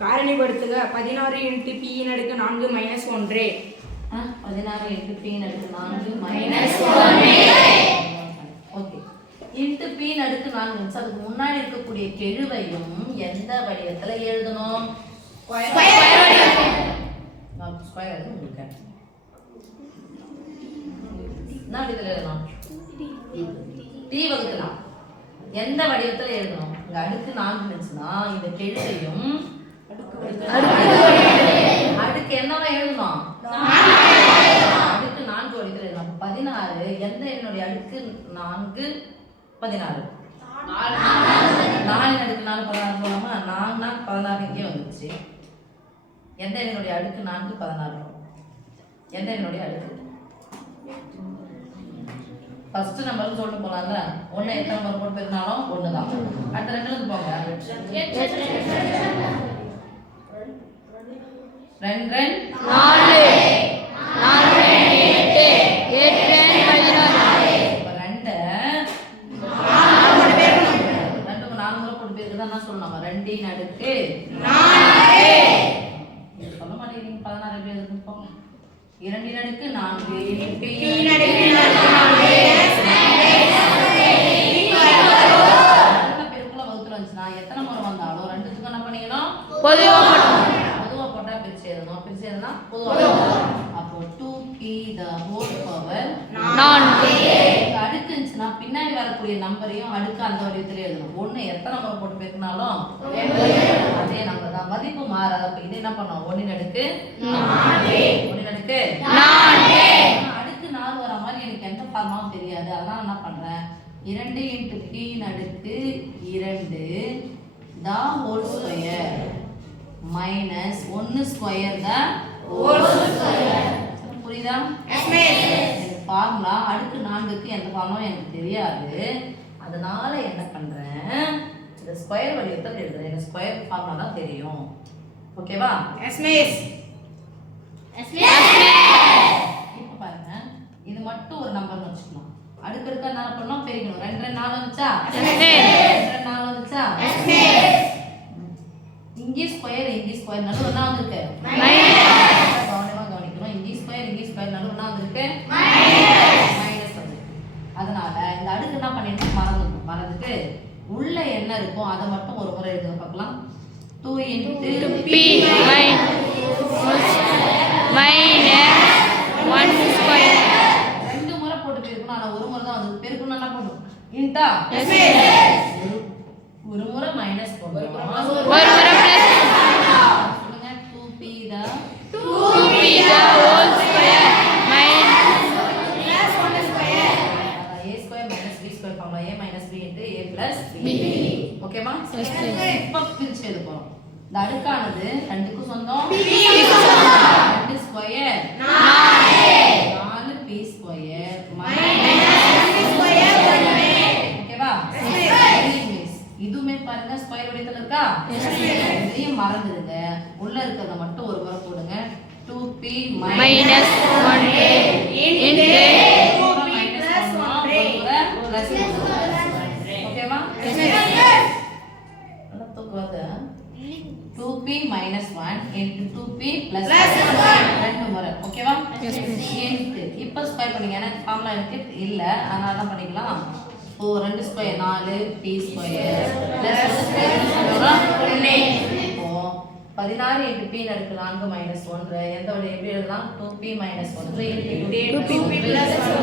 காரணிப்படுத்துக 16 × p ன் அடுக்கு 4 minus 1. 16 × p ன் அடுக்கு 4 மைனஸ் 1. ஓகே. இன்டு p ன் அடுக்கு 4 அதுக்கு முன்னாடி இருக்கக்கூடிய கெழுவையும் எந்த வடிவத்துல எழுதணும்? ஸ்கொயர் வடிவம். நான் ஸ்கொயர் அது உங்களுக்கு என்ன வடிவத்துல எழுதணும்? t வகுக்கலாம். எந்த வடிவத்துல எழுதணும்? இங்க அடுக்கு 4 இருந்துச்சுன்னா இந்த கெழுவையும் அடுக்கு என்னவா எழுதணும்? அடுக்கு 4 வடிவத்துல எழுதணும். 16 எந்த என்னுடைய அடுக்கு 4 16 4 அடுக்கு 4 16 போலாமா? 4 16 இங்கே வந்துச்சு. எந்த என்னுடைய அடுக்கு 4 16 எந்த என்னுடைய அடுக்கு? ஃபர்ஸ்ட் நம்பர் சொல்லிட்டு போலாம்ல. 1 எத்தனை நம்பர் போட்டு பெருனாலும் 1 தான். அடுத்த ரெண்டுல இருந்து போங்க. 2 4 4 8 8 16 இப்ப 2 4 முறை போட்டு பெருக்குதா என்ன சொல்லணும்? 2 ன் அடுக்கு 4 சொல்ல மாட்டேங்கிறீங்க. 16 எப்படி எழுதுன்னு போங்க. 2 ன் அடுக்கு 4 p ன் அடுக்கு 4 பெருக்குல வகுத்துல வந்துச்சுன்னா எத்தனை முறை வந்தாலும் ரெண்டுத்துக்கும் என்ன பண்ணிக்கணும்? பொதுவா போட்டா பிரிச்சு எழுதணும். பிரிச்சு எழுதுனா பொதுவா அப்போ 2p the whole power 4. அடுக்கு இருந்துச்சுன்னா பின்னாடி வரக்கூடிய நம்பரையும் அடுக்கு அந்த வடிவத்துல எழுதணும். 1 எத்தனை முறை போட்டு பெருக்கினாலும் அதே நம்பர் தான், மதிப்பு மாறாது. அப்ப இது என்ன பண்ணோம்? 1 ன் அடுக்கு 4 1 ன் அடுக்கு 4 அடுக்கு 4 வர மாதிரி எனக்கு எந்த ஃபார்மாவும் தெரியாது. அதனால என்ன பண்றேன்? 2 × p ன் அடுக்கு 2 the whole square minus 1 square the whole square. புரியுதா? ஃபார்முலா அடுக்கு 4க்கு எந்த ஃபார்முலாவும் எனக்கு தெரியாது. அதனால என்ன பண்றேன்? இந்த ஸ்கொயர் வடிவத்தில் எழுதுறேன். எனக்கு ஸ்கொயர் ஃபார்முலா தான் தெரியும். ஓகேவா? Yes miss. இப்போ பாருங்க, இது மட்டும் ஒரு நம்பர்னு வச்சுக்கலாம். அடுக்கு அடுக்க என்ன பண்ணோம்? பெருக்கணும். 2 2 4 வந்துச்சா? 2 4 வந்துச்சா? இங்கே ஸ்கொயர் இங்கே ஸ்கொயர் நடுவுல என்ன வந்திருக்கு? கவனமா கவனிக்கணும். இங்கே ஸ்கொயர் நடுவுல என்ன வந்திருக்கு? மைனஸ் வந்திருக்கு. அதனால இந்த அடுக்கு என்ன பண்ணிடணும்? மறந்துட்டு உள்ள என்ன இருக்கோ அதை மட்டும் ஒரு முறை எழுத பார்க்கலாம். 2 × p minus 1 square. ரெண்டு முறை போட்டு பெருக்கணும். ஆனா ஒரு முறை தான் வந்து பெருக்கணும். என்ன பண்ணும்? இன்டா ஒரு முறை மைனஸ் போடுறோம். ஒரு முறை பிளஸ் சொல்லுங்க. 2p the whole square minus 1 square. a square minus b square formula a minus b into a plus b. ஓகேமா? இப்ப பிரிச்சு எழுத போறோம். இந்த அடுக்கானது ரெண்டுக்கும் சொந்தம். 2 square 4 p square minus square 1. ஓகேவா? இதுமே பாருங்க ஸ்கொயர் வடிவத்துல இருக்கா? இதையும் மறந்துடுங்க. உள்ள இருக்கிறத மட்டும் ஒரு முறை போடுங்க. 2p minus 1a into 2p plus 1a. ஓகேவா? நல்லா தூக்குவாத. 2p minus 1 into 2p plus 1 ரெண்டு முறை. ஓகேவா? இப்போ ஸ்கொயர் பண்ணுங்க. எனக்கு ஃபார்முலா எனக்கு இல்ல, அதனால தான் பண்ணிக்கலாம். 2 ஸ்கொயர் 4 p ஸ்கொயர் பிளஸ் 1 இப்போ 16 × p ன் அடுக்கு 4 மைனஸ் 1 எந்த வழி எப்படி எழுதலாம்? 2p minus 1 into 2p plus 1